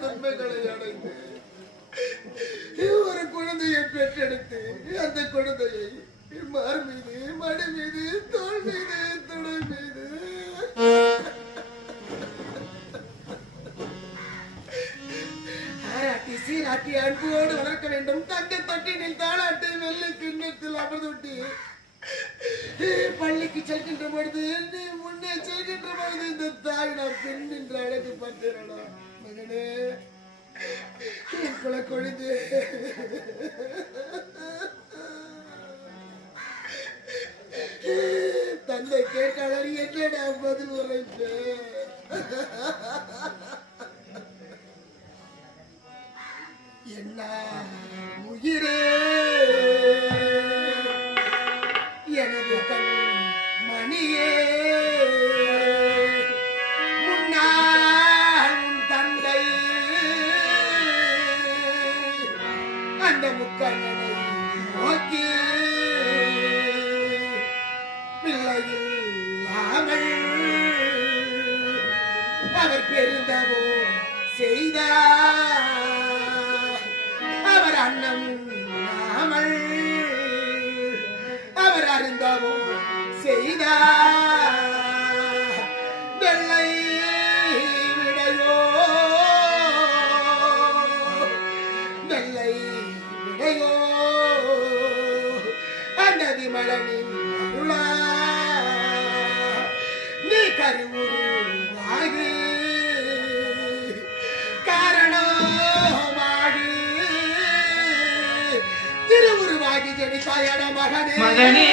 துன்பங்களை அடைந்து ஒரு குழந்தையை பெற்றெடுத்து அந்த குழந்தையை மார் மீது மடி மீது தோல் மீது துணை மீது ஆராட்டி சீராட்டி அன்போடு வளர்க்க வேண்டும். தங்க தட்டினில் தாளாட்டி வெள்ளை கிண்ணத்தில் அமர்ந்துட்டி பள்ளிக்கு செல்கின்ற பொழுது நீ முன்னே செல்கின்ற பொழுது இந்த தாய் நான் பெண் என்று அழகு பண்றா மகனே என் குல கொழுது தந்தை கேட்டாளர் என்னடா பதில் உரைப்பேன். என்ன உயிரே எனது கண் மணியே முன்னாள் தந்தை அந்த முக்கண்ணனை நோக்கி பிள்ளையில்லாமல் அவர் பெருந்தவோ செய்தார். அவர் அன்னம் நாமல் அவர் அறிந்தவோ செய்தார். வெள்ளை விடையோ வெள்ளை விடையோ அந்த விமலனின் அருளா நீ கருவுருவாகி காரணமாகி திருவுருவாகி ஜெனித்தாயட மகனே